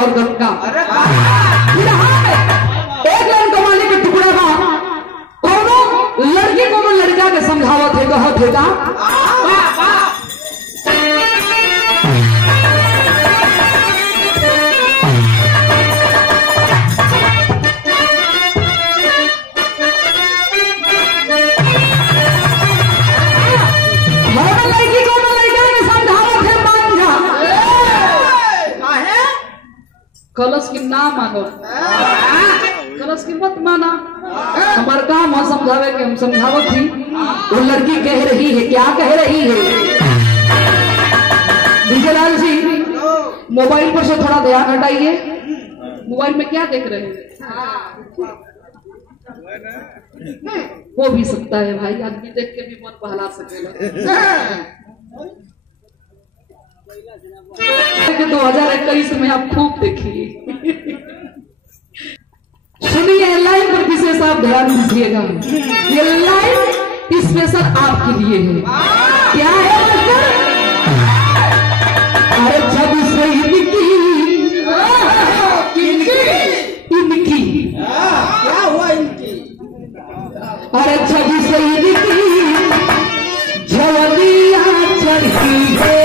और गंगा एक लड़का वाले के टुकड़ा का कोनो लड़की को लड़का के समझावत है कहत है का कलश की ना मानो, कलश की मत माना। हमारा काम है समझावे के, हम समझावत थी। वो लड़की कह रही है, क्या कह रही है? विजयलाल जी मोबाइल पर से थोड़ा ध्यान हटाइए। मोबाइल में क्या देख रहे हैं? वो भी सकता है भाई, आदमी देख के भी मन बहला सकेगा। 2021 में आप खूब देखिए। सुनिए, लाइव पर विशेष आप ध्यान दीजिएगा। ये लाइव स्पेशल आपके लिए है। क्या है अरे जब से इनकी क्या हुआ इनकी? अरे जब से इनकी जवनिया चढ़ी है,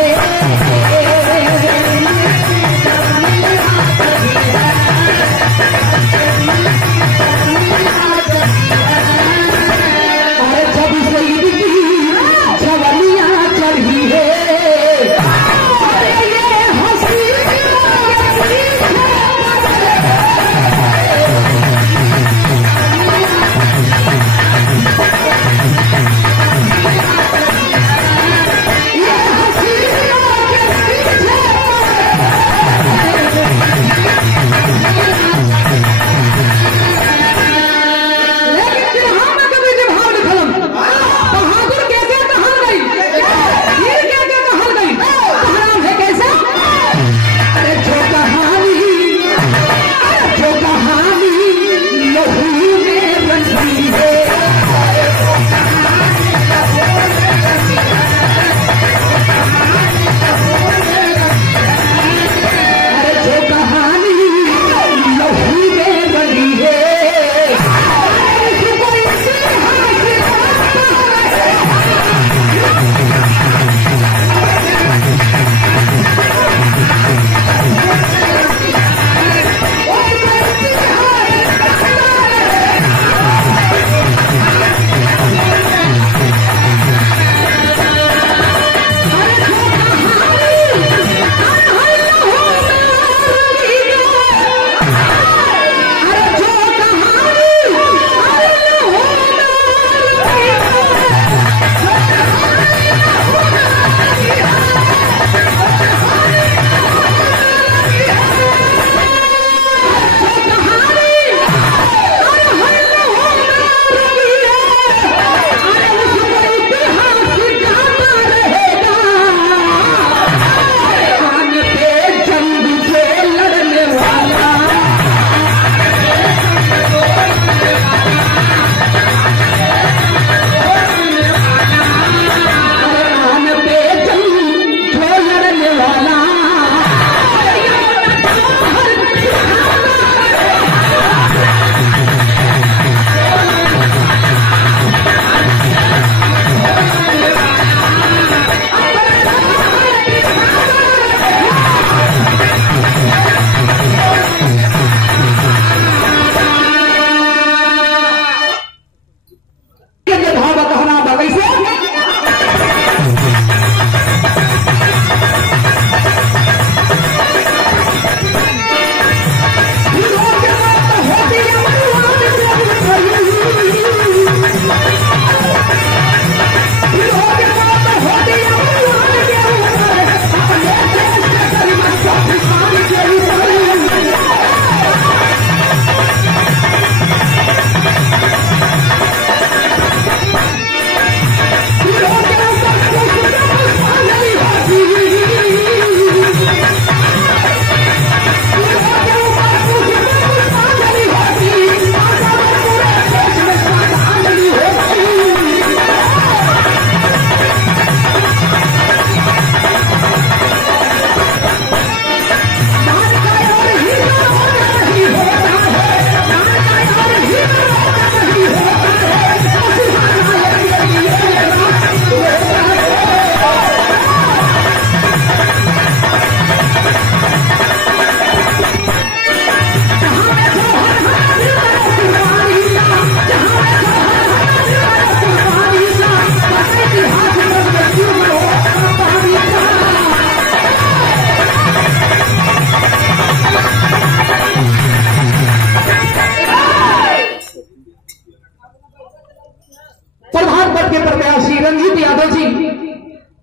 जनपद के प्रत्याशी रंजीत यादव जी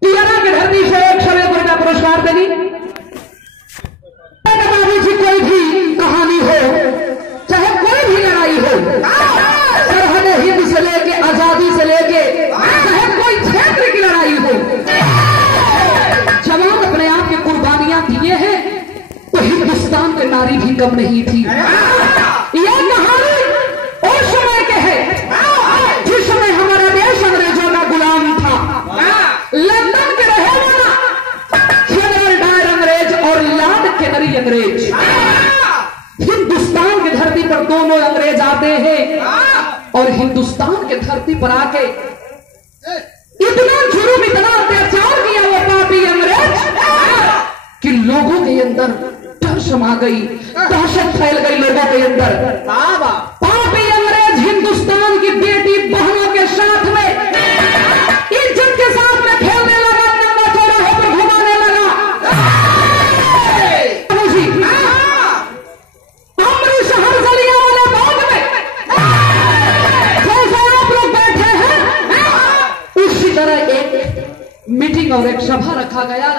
तियारा के धरती से 100 रुपया पुरस्कार देनी। जी कोई भी कहानी हो, चाहे कोई भी लड़ाई हो, सरहद हिंद से लेके आजादी से लेके चाहे कोई क्षेत्र की लड़ाई हो, जवान अपने आप की कुर्बानियां दिए हैं तो हिंदुस्तान के नारी भी कम नहीं थी। यह कहानी उस समय के है जिस समय हमारा देश अंग्रेजों का गुलाम था। लंदन के रहे जनरल डायर अंग्रेज और लॉर्ड कैनरी अंग्रेज, हिंदुस्तान की धरती पर दोनों अंग्रेज आते हैं और हिंदुस्तान के धरती पर आके इतना जुर्म, इतना अत्याचार किया वो पापी अंग्रेज कि लोगों के अंदर डर समा गई, दहशत फैल गई लोगों के अंदर। पापी अंग्रेज हिंदुस्तान की बेटी बहनों के साथ में इज्जत के साथ में खेलने लगा, नंगा चौराहे पर घुमाने लगा। अमृतसर जलियांवाला बाग में जैसे आप लोग बैठे हैं उसी तरह एक मीटिंग और एक सभा रखा गया।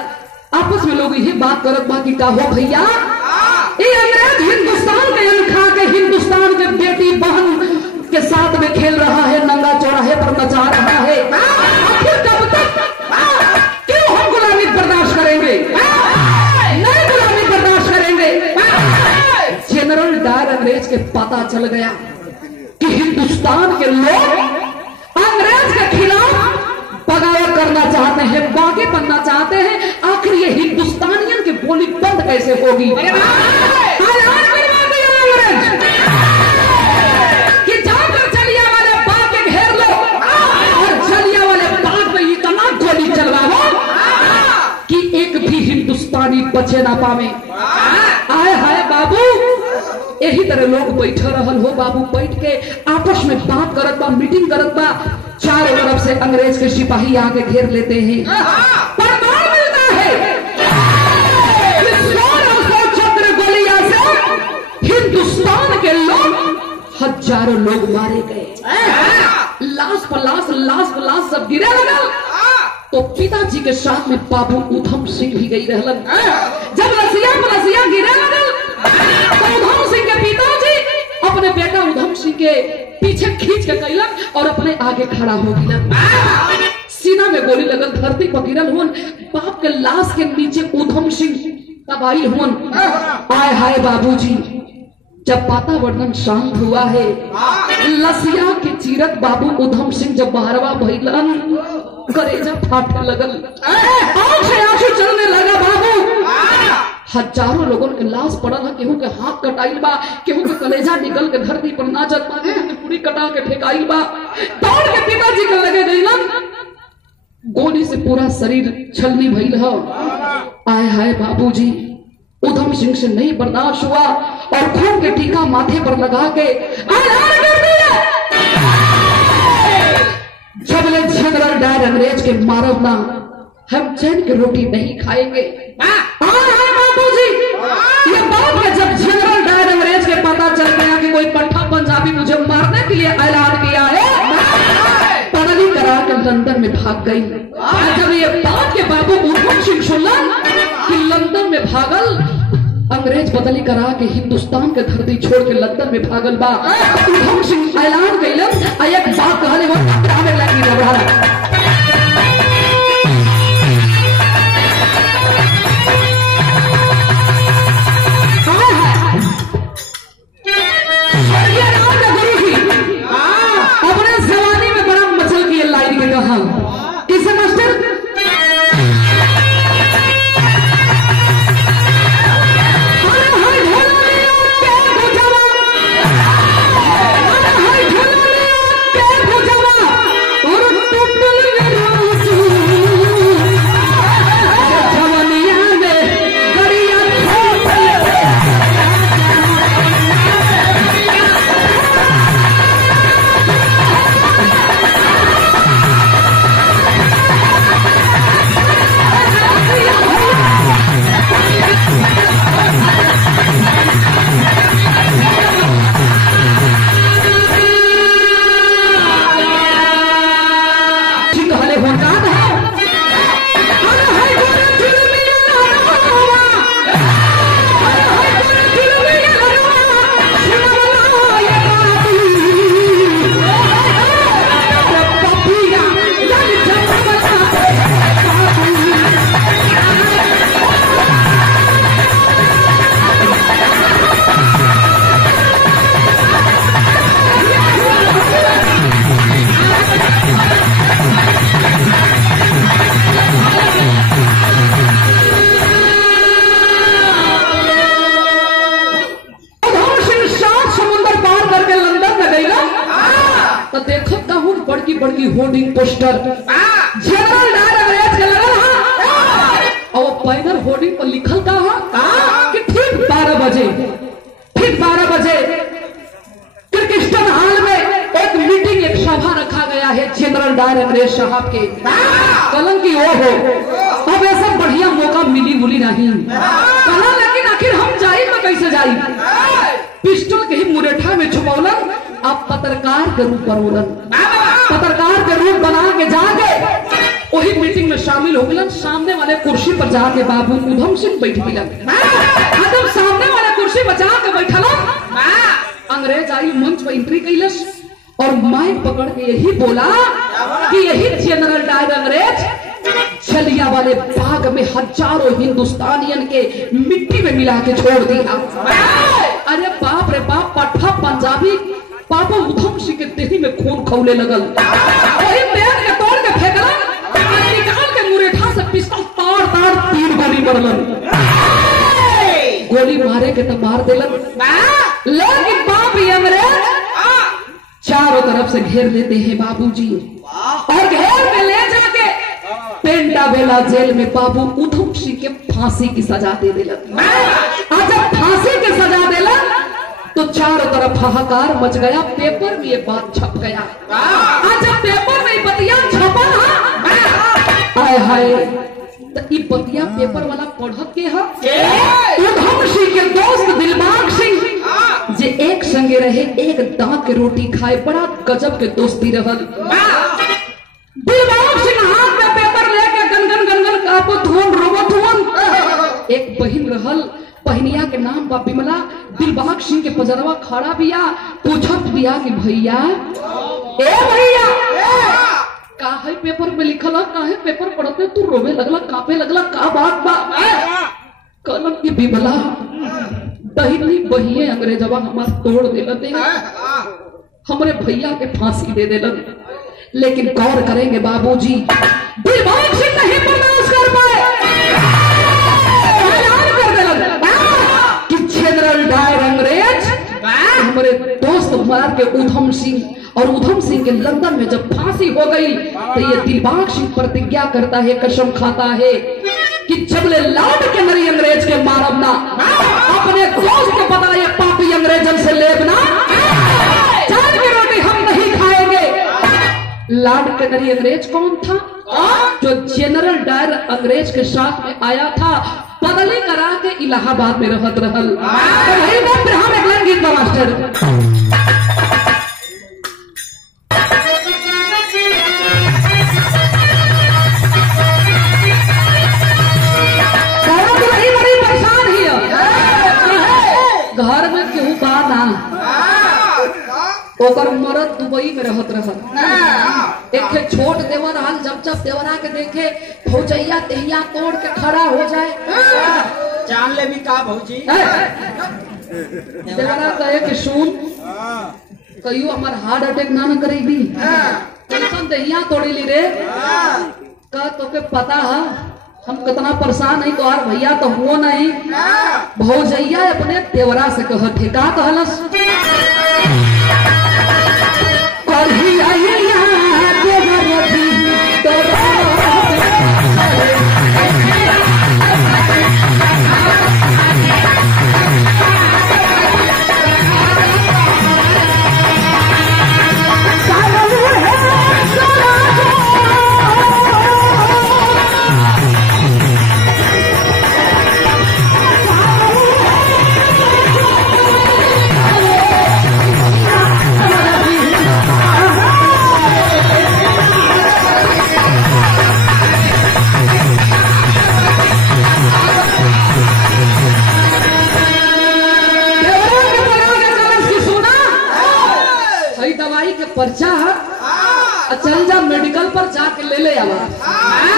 आपस में लोग यही बात करत बा कि का हो भैया, ये अंग्रेज हिंदुस्तान के खा के हिंदुस्तान के बेटी बहन के साथ में खेल रहा है, नंगा चौराहे पर नचा रहा है। आखिर कब तक क्यों हम गुलामी बर्दाश्त करेंगे? नहीं गुलामी बर्दाश्त करेंगे। जनरल डायर अंग्रेज के पता चल गया कि हिंदुस्तान के लोग अंग्रेज के खिलाफ बगावत करना चाहते हैं, बागी बनना चाहते हैं। आखिर ये हिंदुस्तानियन की बोली बंद कैसे होगी? कि जाकर जलियांवाले बाग के घेर लो और जलियांवाले बाग में इतना गोली चलवाओ कि एक भी हिंदुस्तानी बचे ना पावे। आए हाय बाबू, यही तरह लोग बैठे रहल हो बाबू, बैठ के आपस में बात करत बा, मीटिंग करत बा। चारों तरफ से अंग्रेज के सिपाही आके घेर लेते हैं। प्रमाण मिलता है कि 1600 चक्र गोलियां से हिंदुस्तान के लोग, हजारों लोग मारे गए। लाश पर लाश सब गिरे लगा। तो पिताजी के साथ में बाबू उधम सिंह भी गई रहलन। जब लसिया गिरे लगल तो उधम सिंह के पिताजी अपने बेटा उधम सिंह के पीछे खींच के कैलन और अपने आगे खड़ा हो गया। सीना में गोली लगल, धरती पर गिरल हुन। बाप के लाश के नीचे उधम सिंह तबाही हुन। आय हाय बाबूजी, जब वातावरण शांत हुआ है, लसिया के चीरत बाबू उधम सिंह जब बहरवा भइलन, करेजा फाटे लगल, आंख से आंसू चलने लगा बाबू। हजारों लोगों के लाश पड़ल है, केहू के हाथ कटाइल बा, केहू के कलेजा निकल के धरती पर नाचत बा, केहू के पूरी कटा के फेंकाइल बा। दौड़ के पिताजी के लगे गइलन, गोली से पूरा शरीर छलनी भइल है। आय हाय बाबूजी, उधम सिंह से नहीं बर्दाश्त हुआ और खून के टीका माथे पर लगा के ऐलान कर दिया, जब ले जनरल डायर अंग्रेज के मारब ना, हम चैन की रोटी नहीं खाएंगे। बाबूजी, ये बात है जब जनरल डायर अंग्रेज के पता चल गया कि कोई पट्टा पंजाबी मुझे मारने के लिए ऐलान किया है, पगड़ी करा कर लंदन में भाग गई। जब ये बात के बाबू उधम सिंह सुनला कि लंदन में भागल, अंग्रेज बदली करा के हिंदुस्तान के धरती छोड़ के लंदन में भागल बा। उधम सिंह ऐलान कैलन, एक बात कहले वो हमें लगी रहा। देखता हूँ बड़की बड़की होर्डिंग पोस्टर जनरल डायर अंग्रेज के लगल है और पैनल होर्डिंग पर लिखल का है कि ठीक 12 बजे क्रिकेस्टन हॉल में एक मीटिंग, एक सभा रखा गया है जनरल डायर अंग्रेज साहब के। कलम की ओ हो अब ऐसा बढ़िया मौका मिली बुली नहीं कहा, लेकिन आखिर हम जाई तो कैसे जाई? पिस्टल के ही मुरेठा में छुपौलन, अब पत्रकार के रूप पत्रकार के रूप बना के जाके वही मीटिंग में शामिल हो गए। सामने वाले कुर्सी पर जाके बाबू उधम सिंह बैठ गए। जब सामने वाले कुर्सी पर जाके बैठल अंग्रेज आई मंच पर एंट्री कैलस और माइक पकड़ के यही बोला कि यही जनरल डायर अंग्रेज छलिया वाले बाग में हजारों हिंदुस्तानियन के मिट्टी में मिला के छोड़ दिया। अरे बाप रे बाप, पट्टा पंजाबी पापा उधम सिंह के देही में खून खौले लगल। वही पेड़ के तोड़ के फेंकलन, निकाल के मुरेठा से पिस्तौल ताड़ ताड़ 3 गोली मारलन। गोली मारे के तो मार देलन, लेकिन बाप ये अंग्रेज चारों तरफ से घेर लेते हैं बाबूजी, और घेर में ले जाके पेंटाबेला जेल में बाबू उधम सिंह के फांसी की सजा दे दिलन। और जब फांसी की सजा दिलन तो चारों तरफ हाहाकार मच गया, पेपर में ये बात छप गया। आज जब पेपर में बतिया छपल हाय हाय, तो ये बतिया पेपर वाला पढ़त के है उधम सिंह के दोस्त दिलबाग सिंह, जे एक संगे रहे, एक दांत के रोटी खाए, बड़ा गजब के दोस्ती रहल। दिलबाग सिंह हाथ में पेपर लेके गनगन गनगन कापत हुन रोवत हुन। एक बहिन रहल, बहनिया के नाम बा बिमला। दिलबाग सिंह के पजरवा खड़ा बिया, पूछत बिया कि भैया ए भैया काहे पेपर में लिखल है, काहे पेपर पढ़ते तू रोवे लगला, कांपे लगला, का बात बा? कलम की बिमला दहिनी बहिए अंग्रेजवा हमार तोड़ देलते, हमरे भैया के फांसी दे देलन। लेकिन गौर करेंगे बाबूजी, दिलबाग सिंह नहीं बर्दाश्त कर पाए, ऐलान कर देलन कि जनरल डायर अंग्रेज हमारे दोस्त मार के उधम सिंह, और उधम सिंह के लंदन में जब फांसी हो गई तो ये दिलबाग सिंह प्रतिज्ञा करता है, कसम खाता है कि जबले लाड के नरी अंग्रेज के मारब ना, अपने दोस्त के पता ये पापी अंग्रेजन से लेबना, चाट की रोटी हम नहीं खाएंगे। लाड के नरी अंग्रेज कौन था? जो जनरल डायर अंग्रेज के साथ में आया था, बदली करा के इलाहाबाद में रहत रहल। तो वही बात फिर हम एक लाइन गीत का मास्टर घर में केहू बाना ओकर मरद दुबई में रहत रहत। एक छोट देवर हाल, जब देवरा के देखे भौजैया तेहिया तोड़ के खड़ा हो जाए, जान ले भी का भौजी। देवरा कहे कि सुन कहियो हमार हार्ट अटैक ना न करेगी, कैसन देहिया तोड़ी ली रे, का तोके पता है हम कितना परेशान है, तो यार भैया तो हुआ नहीं। भौजैया अपने देवरा से कहत है, का कहलस? पर्चा चल जा मेडिकल पर जाके ले ले आवा,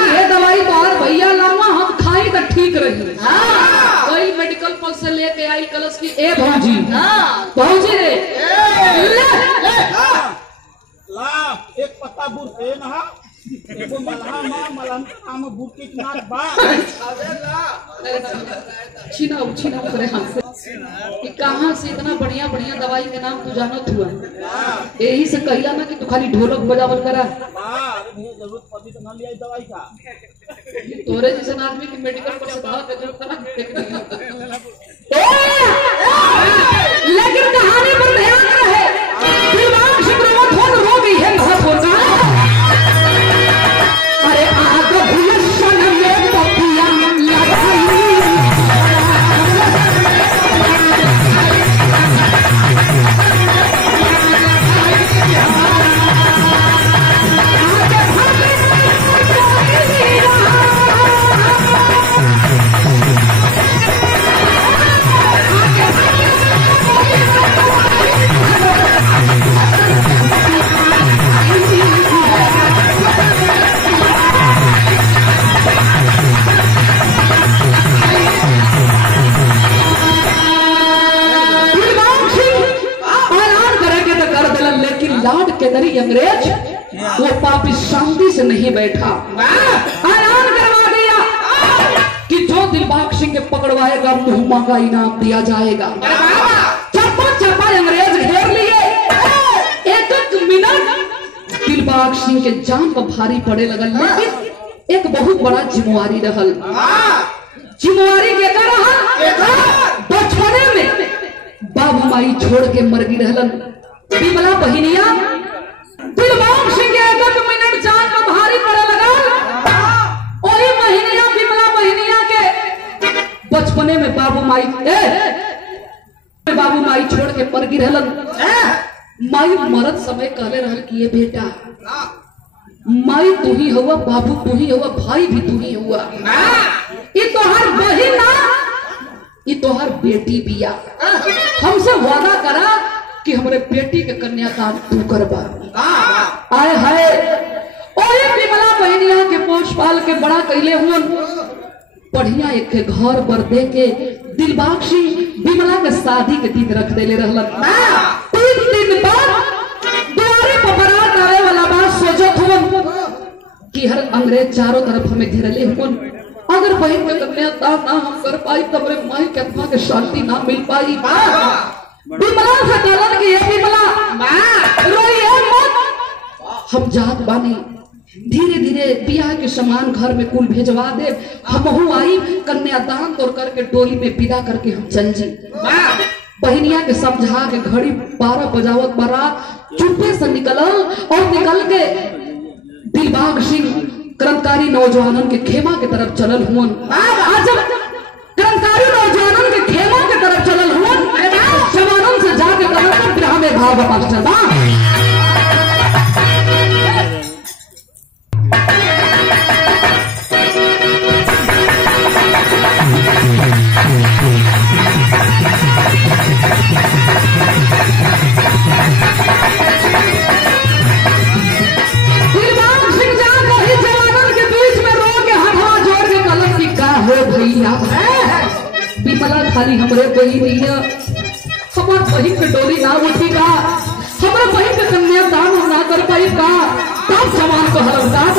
ये दवाई तो और भैया लावा हम खाई तो ठीक रही। वही मेडिकल पर से लेके आई कलश की, ए भौजी भौजी रे ला एक पत्ता बुर से ना एगो मलहम काम बुटी नाथ बा छीना करे हाथ से कि कहाँ से इतना बढ़िया बढ़िया दवाई के नाम तू जानत हुआ। यही से कहिला ना कि तू खाली ढोलक बजावल करा। जरूरत पड़ी तो ना लिया दवाई का। तोरे जैसे आदमी की मेडिकल पर से भाग के जरूरत ना। लेकिन कहानी पर ध्यान रहे, दिमाग से ग्रमोत्थान हो गई है महत्वपूर्ण। अरे आग भूषण में पपिया लगाई लाड के दरी अंग्रेज वो पापी शांति से नहीं बैठा, ऐलान करवा दिया कि जो दिलबाग सिंह के पकड़वाएगा मुहम्मा का इनाम दिया जाएगा। चप्पा चप्पा अंग्रेज घेर लिए। एक मिनट दिलबाग सिंह के जान पर भारी पड़े लगल, लेकिन एक बहुत बड़ा जिम्मेवारी रहल। जिम्मेवारी के रहल बचपने में बाबू माई छोड़ के मर गई रहलन। बिमला बहिनिया दिलबाग सिंह के एक मिनट जान में भारी पड़े लगा। वही महीनिया बिमला बहिनिया के बचपने में बाबू माई छोड़ के मर गई रहलन। माई मरत समय कहले रहल कि ये बेटा माई तू ही हुआ, बाबू तू ही हुआ, भाई भी तू ही हुआ। ये तोहर बहिन ना, ये तोहर बेटी बिया। हमसे वादा करा कि हमारे बेटी के कन्यादान तू करबा। आए हाय ओए बिमला बहनिया के पोष पाल के बड़ा कैले हुन। बढ़िया एक के घर बर दे के दिलबाग सिंह बिमला के शादी के दिन रख देले रहलन। 3 दिन बाद द्वारे पर बारात आवे वाला बात सोचत हुन कि हर अंग्रेज चारों तरफ हमें घेरले हुन। अगर बहन के कन्यादान ना हम कर पाई तो हमारे माई के आत्मा के शांति ना मिल पाई। बिमला से कहलन कि ये बिमला रोइए मत, हम जात बानी, धीरे धीरे बियाह के सामान घर में कुल भेजवा दे। हमहू आई कन्यादान तोड़ करके डोली में विदा करके हम चल जी। बहनिया के समझा के घड़ी 12 बजावत बारात चुप्पे से निकलल और निकल के दिलबाग सिंह क्रांतिकारी नौजवानन के खेमा के तरफ चलल हुन। जब क्रांतिकारी नौजवानन के खेमा के तरफ चलल हुन, जवानन से जाके कहल बिरहा में भाव मास्टर बा। बिमला खाली हमरे बहिन हमार बहिन के डोली ना उठी का, हमारे बहिन के कन्यादान हम ना कर पाई का, तब समान को हरमदार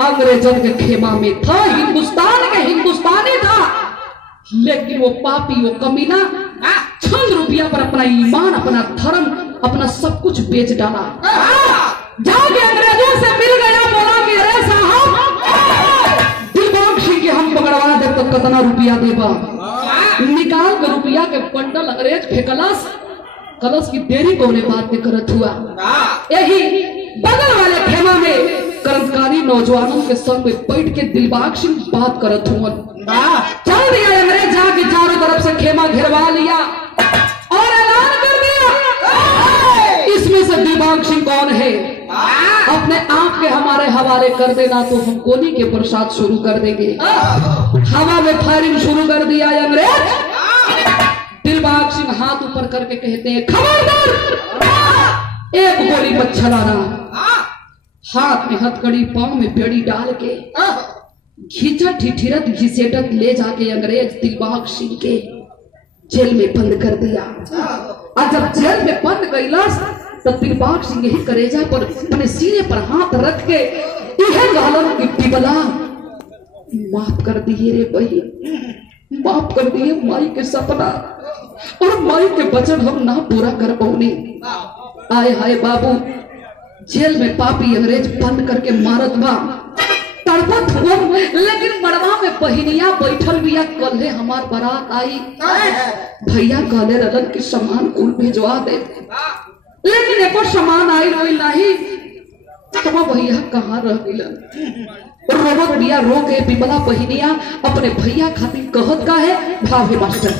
अंग्रेजन के खेमा में था, हिंदुस्तान के हिंदुस्तानी था, लेकिन वो पापी वो कमीना तुरंत रुपया पर अपना ईमान, अपना धर्म, अपना सब कुछ बेच डाला। जाके अंग्रेजों से मिल गया, बोला कि अरे साहब दिलबाग सिंह के हम पकड़वा दे तो कितना रुपया देबा। निकाल के रुपया के बंडल अंग्रेज फेंकलस। कलश की देरी कोने बात में करत हुआ। यही बगल वाले खेमा में कर्मकारी नौजवानों के संग में बैठ के दिलबाग सिंह बात करत हुआ। चल दिया अंग्रेज, जाके चारों तरफ से खेमा घेरवा लिया और ऐलान कर दिया इसमें से दिलबाग सिंह कौन है, अपने आप के हमारे हवाले कर देना तो हम गोली के प्रसाद शुरू कर देंगे। हवा में फायरिंग शुरू कर दिया अंग्रेज। दिलबाग सिंह हाथ ऊपर करके कहते हैं खबरदार, एक गोली मत चलाना। हाथ में हथकड़ी, पांव में बेड़ी डाल के घिचट ठिठिरत घिसेटत ले जाके अंग्रेज दिलबाग सिंह के जेल में बंद कर दिया। और जब जेल में बंद कैलाश तो दिलबाग सिंह ही करेजा पर अपने सीने पर हाथ रख के यह गालन की टिबला, माफ कर दिए रे बहन, माफ कर दिए माई के सपना और माई के वचन हम ना पूरा कर पाऊनी। आए हाय बाबू, जेल में पापी अंग्रेज बंद करके मारत बा, तड़पत हुआ, लेकिन मड़वा में बहनिया बैठल बिया। कल है हमार बारात आई, भैया कहले रतन की सामान कुल भिजवा दे, लेकिन एको सामान आई रोई नहीं। तो भैया कहाँ रह गिलन? रोवत बिया, रो के बिमला बहनिया अपने भैया खातिर कहत का है भाव है मास्टर।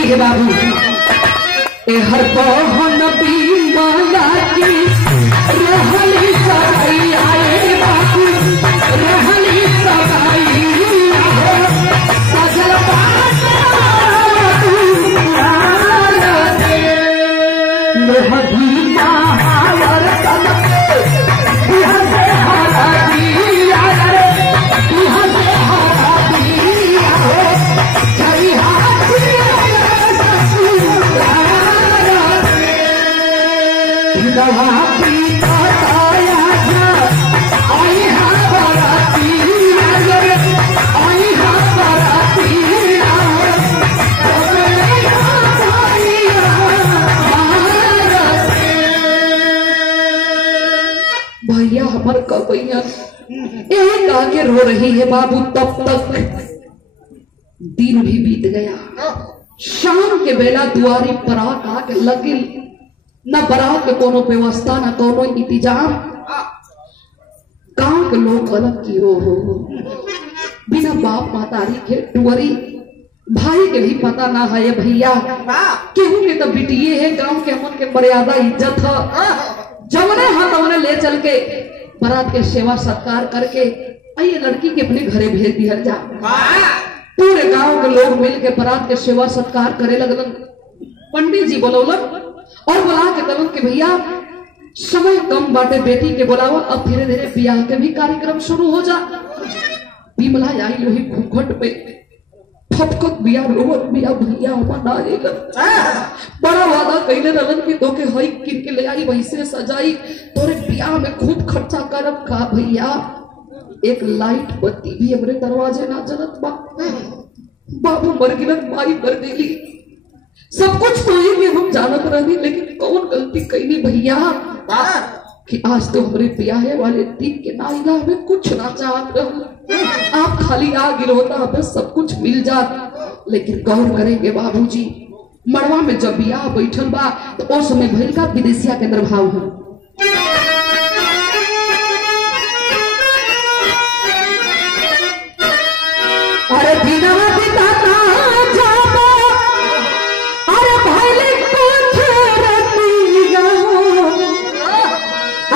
है बाबू ए हर बहन बीमाला की रहली सगाई, आए बाबू रहली सगाई सजल भैया हमार कबैया यही कहा के रो रही है बाबू। तब तक दिन भी बीत गया। शाम के बेला दुआरी बारात आके लगी, न बारात के कोनो व्यवस्था न कोनो इंतजाम। गांव के लोग अलग की हो बिना बाप मातारी के टुअरी भाई के भी पता ना है भैया, केहू के तो बिटिये है। गांव के हमन के मर्यादा इज्जत है, जवने हाथ उन्हें ले चल के बारात के सेवा सत्कार करके आइए लड़की के अपने घरे भेज दिया जा। पूरे गांव के लोग मिल के बारात के सेवा सत्कार करे लगलन। पंडित जी बोलौलन और बुला के कहलन कि भैया समय कम बाटे, बेटी के बुलावा, अब धीरे धीरे ब्याह के भी कार्यक्रम शुरू हो जा। बिमला आई लोही घूंघट पे फपकत बिया, रोवत बिया, भैया मना बड़ा वादा कहले रहलन कि तोके हई किन के ले आई, वैसे सजाई, तोरे ब्याह में खूब खर्चा करब का भैया। एक लाइट बत्ती भी हमरे दरवाजे ना जलत बा। बाबू मर गिलन, माई कर देली, सब कुछ तो ही हम जानत रही, लेकिन कौन गलती कैली भैया कि आज तो हमारे ब्याह वाले दिन के नाइला हमें कुछ ना चाहत रह। आप खाली आ गिरोता हमें सब कुछ मिल जात। लेकिन गौर करेंगे बाबूजी, मड़वा में जब ब्याह बैठल बा तो उस समय भइल का विदेशिया के अंदर भाव है। अरे बिना बिताता जाबो, अरे भइल कुछ रतिया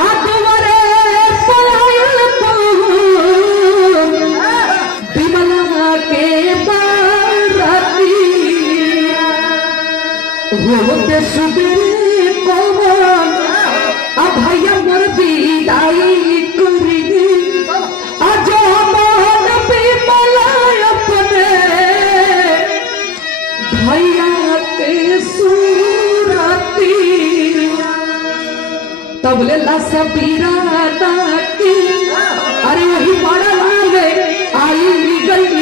आत्मरे पलायल बिमला के बाराती होते सुबह कौन अब भैया मोर विदाई करी अजो मोहन बिमला अपने भैया के सूरा तबले लसबीरा की अरे वही बड़ा लागे आई गई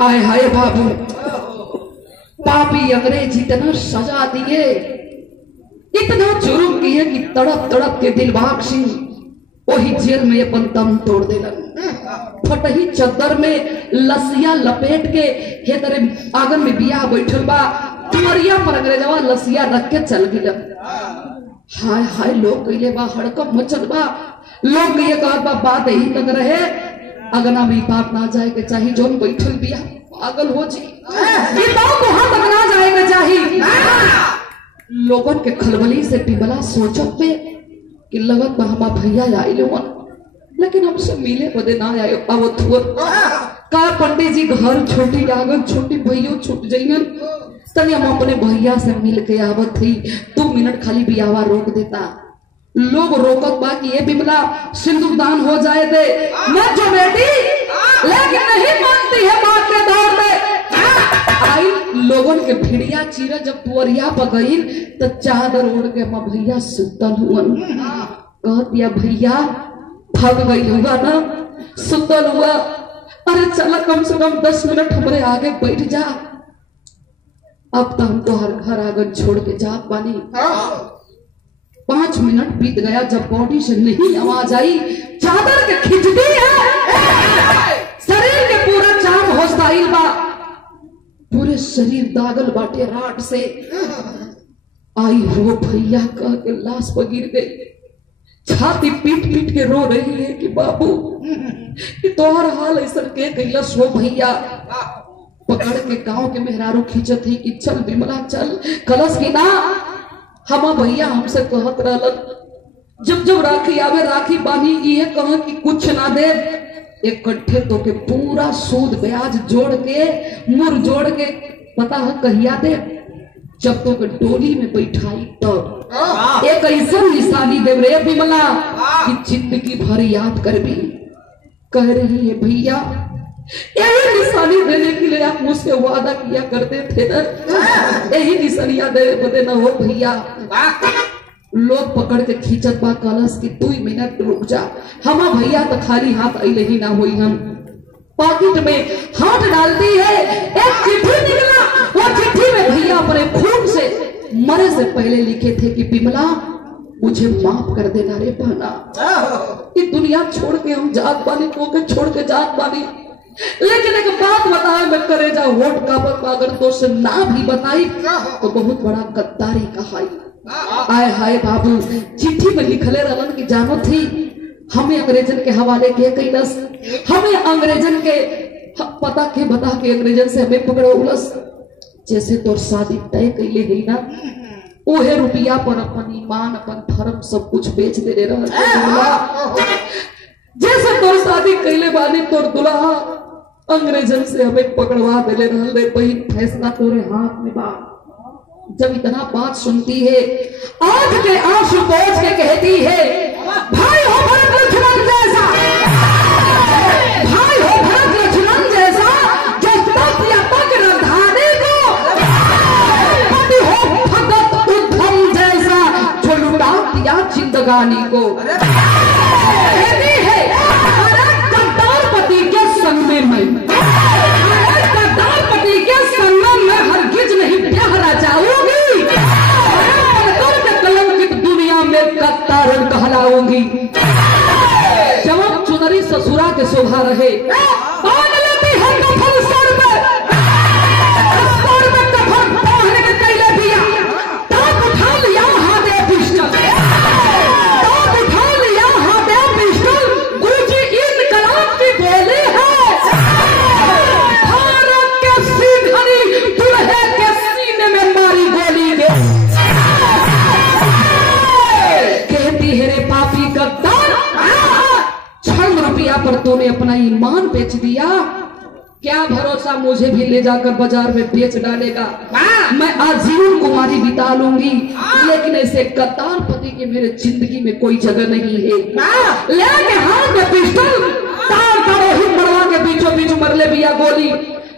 आए हाय बाबू पापी अंग्रेज इतना सजा दिए, इतना जुर्म किए कि तड़प तड़प के दिलबाग सिंह वही जेल में अपन दम तोड़ देलन। फटही चद्दर में लसिया लपेट के हे तेरे आंगन में बिया बैठल बा, तुमरिया पर अंग्रेजवा लसिया रख के चल गिलन। हाय हाय लोग कइले बा हड़कम मचल बा, लोग ये कहत बा बात यही लग रहे अगना में बात ना जाए के चाहिए, जोन बैठल बिया पागल हो जी ये बात को हाथ तक ना जाए के चाहिए। लोगन के खलबली से पिबला सोचत पे कि लगत बा हमा भैया आइले वन, लेकिन हमसे मिले बदे ना आए आवत हुआ का पंडित जी घर छोटी आंगन छोटी भैया छूट जाइयन तनी हम अपने भैया से मिल के आवत थी, 2 मिनट खाली बियावा रोक देता। लोग रोकत बा कि ये बिमला सिंदूर दान हो जाए दे मत जो बेटी, लेकिन नहीं मानती है बात के दौर में आई लोगन के भिड़िया चीरा जब तुअरिया पर गई तो चादर ओढ़ के हम भैया सुतल हुअन, कह दिया भैया थक गई हुआ ना सुतल हुआ, अरे चला कम से कम 10 मिनट हमारे आगे बैठ जा, अब तो हमको हर घर आंगन छोड़ के जात बानी। 5 मिनट बीत गया, जब बॉडी से नहीं आवाज आई चादर के खिंचती है, शरीर के पूरा चाम होस्ताइल बा, पूरे शरीर दागल बाटे राट से। आई हो भैया कह के लाश पर गिर गई, छाती पीट पीट के रो रही है कि बाबू कि तोहर हाल ऐसा के कैलस हो भैया। पकड़ के गांव के मेहरारू खींचत है कि चल बिमला चल, कलश की ना हम भैया हमसे कहत रहलन जब जब राखी आवे राखी बानी ये कह कि कुछ ना दे, इकट्ठे तो के पूरा सूद ब्याज जोड़ के मुर जोड़ के पता है कहिया दे, जब तो के डोली में बैठाई तब एक ऐसा निशानी दे रे बिमला कि जिंदगी भर याद करबी। कह रही है भैया यही निशानी देने के लिए आप मुझसे वादा किया करते थे ना, यही निशानियां देने बदे ना हो भैया। लोग पकड़ के खींचत बा कलश की 2 मिनट रुक जा, हम भैया तो खाली हाथ अइले ही ना होई, हम पॉकेट में हाथ डालती है, एक चिट्ठी निकला, वो चिट्ठी में भैया अपने खून से मरे से पहले लिखे थे कि बिमला मुझे माफ कर देना रे बहना, ये दुनिया छोड़ के हम जात बानी को के छोड़ के जात बानी, लेकिन एक बात बताए मैं करेजा वोट का अगर तो से ना भी बताई तो बहुत बड़ा गद्दारी कहाई। आए हाय बाबू चिट्ठी में लिखले रहलन कि जानो थी हमें अंग्रेजन के हवाले के कैलस, हमें अंग्रेजन के पता के बता के अंग्रेजन से हमें पकड़ौलस, जैसे तोर शादी तय कैले है ना ओहे रुपया पर अपन ईमान अपन धर्म सब कुछ बेच दे रहल, जैसे तोर शादी कैले बानी तोर दुल्हा अंग्रेजन से हमें पकड़वा देले रहल रे बहन, फैसला तोरे हाथ में बा। जब इतना बात सुनती है आज के आंसू पोंछ के कहती है भाई हो भरत लक्ष्मण जैसा, भाई हो भरत लक्ष्मण जैसा जो तप या तक राधाने को, पति हो भगत उद्धम जैसा जो लुटा दिया जिंदगानी को। कहती है गद्दार पति के संगम में, गद्दार पति के संगम में हरगिज नहीं प्यार रचाऊंगी, कलंकित दुनिया में गद्दारन कहलाऊंगी। जवाब चुनरी ससुरा के शोभा रहे, बांध लेती है कफन सर में, सर में कफन पहन के कैले दिया, ताक उठा लिया हाथे पिस्टल, ताक उठा लिया हाथे पिस्टल, गुरुजी इनकलाब की बोली है, भारत के सीधरी दुल्हे के सीने में मारी गोली के। कहती है रे पापी गद्दार, ₹6 पर तूने अपना ईमान बेच दिया, क्या भरोसा मुझे भी ले जाकर बाजार में बेच डालेगा। मैं आजीवन कुमारी बिता लूंगी, लेकिन ऐसे गद्दार पति के मेरे जिंदगी में कोई जगह नहीं है। लेके हाथ में पिस्टल तार रोहित बड़वा के बीचों बीच मरले बिया गोली,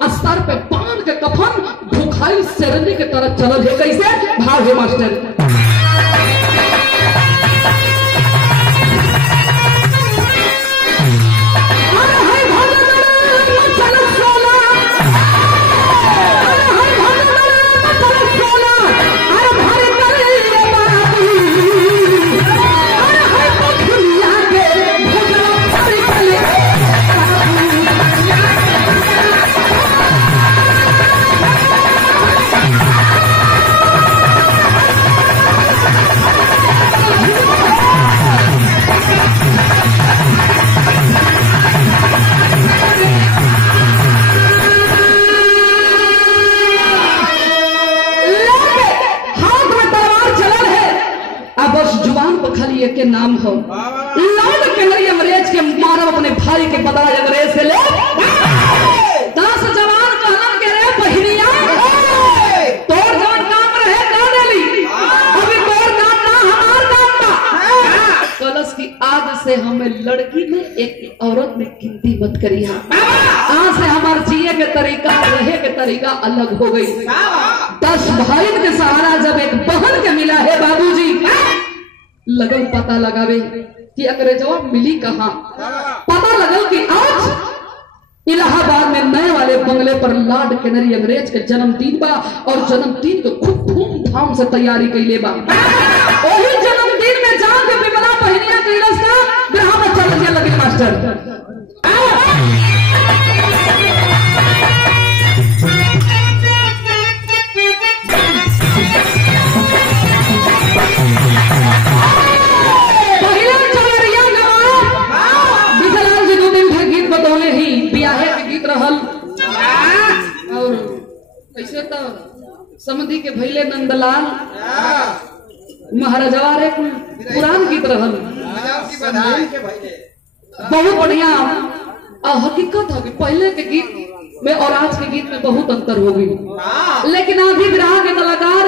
अस्तर पे बांध के कफन भूखाई शेरनी के तरह चलल है। कैसे भाग है मास्टर। के नाम हो लौट के नरी अंग्रेज के मारब अपने भाई के बदला अंग्रेज से ले। 10 जवान कहलन के रे बहिनिया तोर जवान काम रहे का देली, अभी तोर काम ना हमार काम बा। कलश की आग से हमें लड़की में एक औरत में गिनती मत करिए। आज से हमारे जिए के तरीका रहे के तरीका अलग हो गई। 10 भाई के सहारा जब एक बहन के मिला है बाबूजी, लगल पता लगावे कि अंग्रेजवा मिली कहां। पता लगल कि आज इलाहाबाद में नए वाले बंगले पर लॉर्ड कैनरी अंग्रेज के जन्मदिन बा और जन्मदिन को खूब धूमधाम से तैयारी कैले बा। वही जन्मदिन में जाके विमला बहनिया के रास्ता ग्रह में चल दिया लगे मास्टर। और कैसे तो समधी के भैले नंदलाल महाराजवा रे पुरान गीत रहल बहुत बढ़िया। और हकीकत है कि पहले के गीत में और आज के गीत में बहुत अंतर हो गई, लेकिन अभी विराह के कलाकार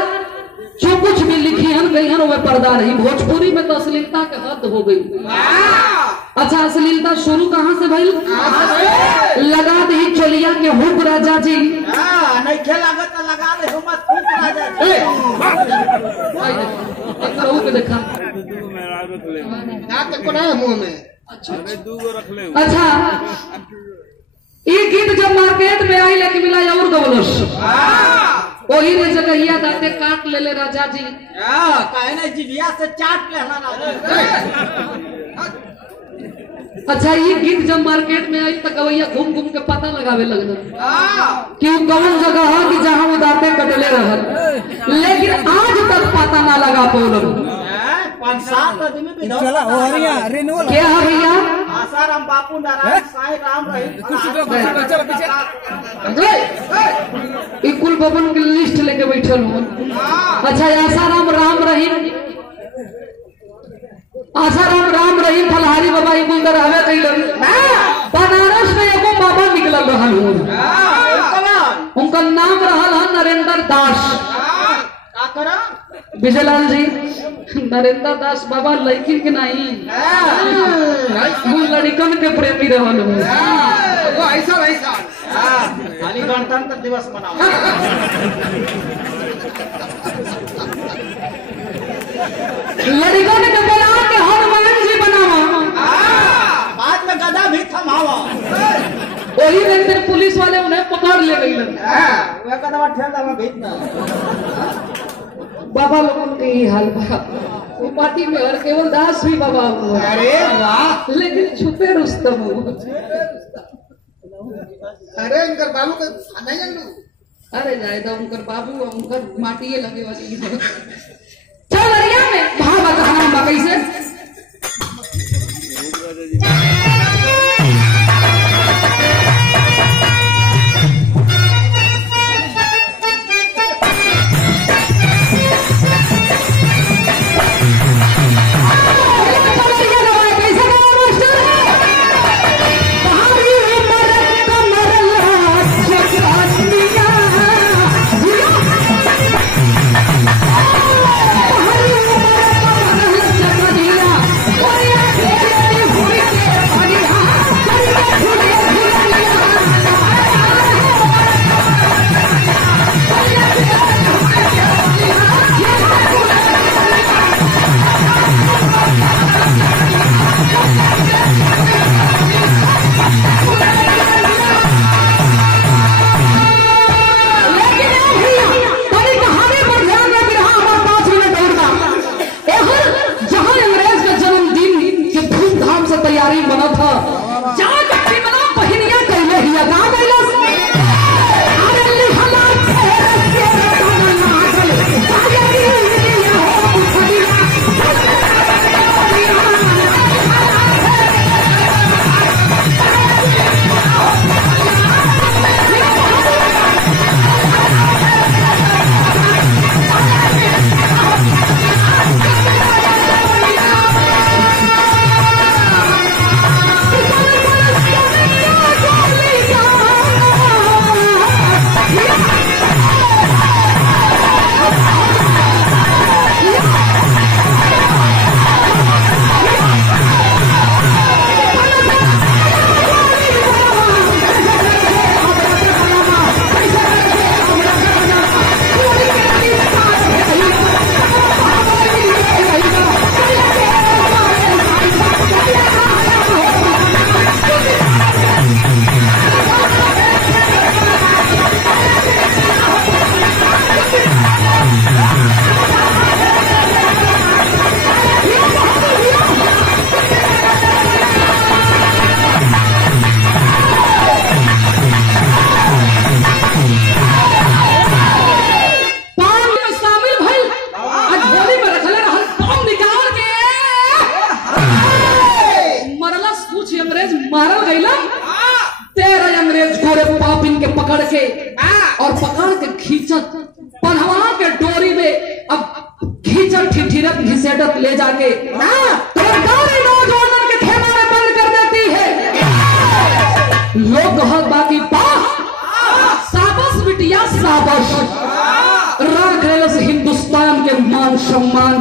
जो कुछ भी लिखी हन गई हन वह पर्दा रही। भोजपुरी में तो अश्लीलता के हद हो गई। अच्छा अश्लीलता शुरू कहाँ से भाई? लगा दी चोलिया के हुक राजा जी नहीं खेला लगा दे मत हुक राजा के देखा मुंह में। अच्छा ये गीत जब मार्केट में आई लेकिन मिला और गवलोश वही रे जगहिया दाते काट ले ले राजा जी काहे ना जिभिया से चाट ले अच्छा ये गीत जब मार्केट में आई तो गवैया घूम घूम के पता लगावे लगल कि कौन जगह है कि जहां वो दाते कटले रहल, लेकिन आज तक पता ना लगा पौलन। 5-7 आदमी भी चला हो हरिया रिन्यूअल क्या है भैया? आसाराम बापू नारायण साईं राम रहीम कुल भवन की लिस्ट लेके बैठल हो। अच्छा आसाराम राम रहीम फलहारी बाबा कुल रहवे कैलन। बनारस में एगो बाबा निकलल रहल उनका नाम रहल है नरेंद्र दास। विजयलाल जी नरेंद्र दास बाबा लड़की के नहीं वो लड़कन के प्रेमी रहल वो ऐसा खाली गणतंत्र दिवस मनाओ। लड़कन के बोला के हनुमान जी बनावा बाद में गदा भी थमावा। वही दिन पुलिस वाले उन्हें पकड़ ले गई बाबा लोगों के हाल वो पार्टी में और केवल दास भी बाबा हुआ। अरे वाह लेकिन छुपे रुस्तम हो। अरे उनकर बाबू का नहीं जानू। अरे जायदा उनकर बाबू उनकर माटी लगे वाली चल अरिया में भाव कहां कैसे तैयारी बना था जाके कितना पहिनिया कहले ही अगा गइलस अरे लिहला के मारल गईला 13 अंग्रेज गोरे पापिन के पकड़ के और पकड़ के खींचत पन्हवा के डोरी में अब खींचत ठिठिरत घिसेटत ले जाके सरकारी नौजवानों के खेमा में बंद कर देती है। लोग कहत बाकी साबस बिटिया साबस रख रहे हिंदुस्तान के मान सम्मान।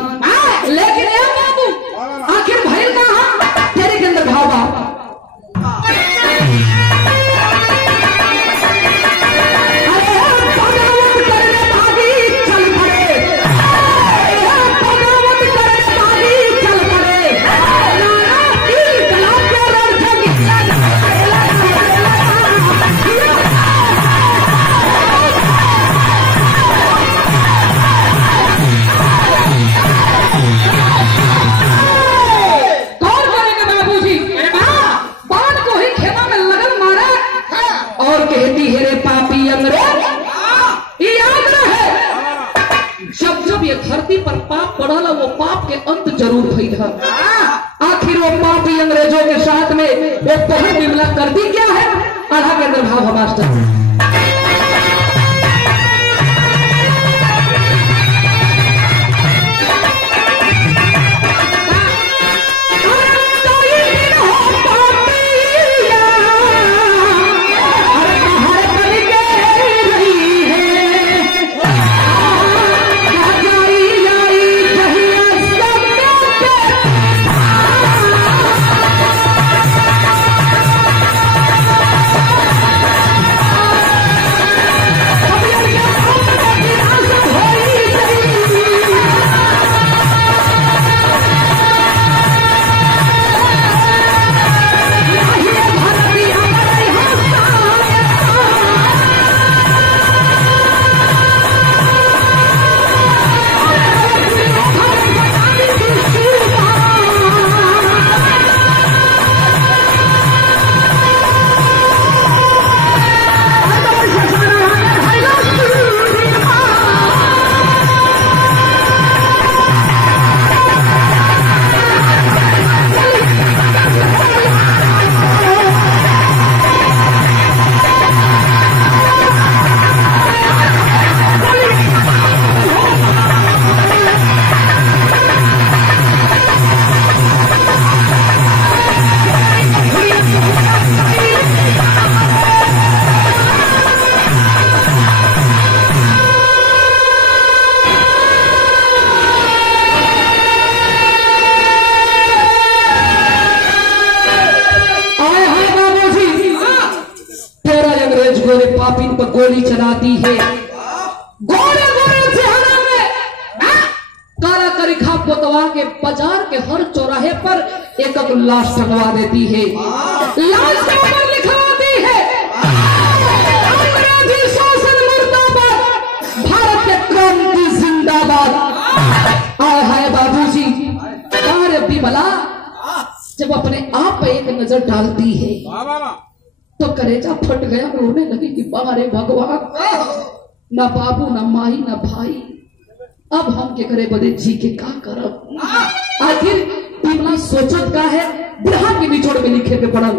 लेकिन ये बाबू आखिर भइल कहां तेरे के अंदर भाव बा धरती पर पाप पड़ल वो पाप के अंत जरूर भइल है। आखिर वो पापी अंग्रेजों के साथ में वो पहल विमला कर दी क्या है आधा के अंदर भाव है मास्टर। पापिन पर गोली चलाती है। गोरे गोरे चेहरा में काला करिखा पोतवा के बाजार के हर चौराहे पर एक एक लाश टंगवा देती है। लाश के ऊपर लिखवाती है अंग्रेजी शासन मुर्दाबाद, भारत के क्रांति जिंदाबाद। आय हाय बाबूजी, अरे बिमला जब अपने आप पे एक नजर डालती है तो कलेजा फट गया, रोने लगी कि बाहरे भगवान, ना बाबू ना माई ना भाई, अब हम के करे बदे जी के का करब। आखिर बिमला सोचत का है, बिरहा के निचोड़ में लिखे के पड़ल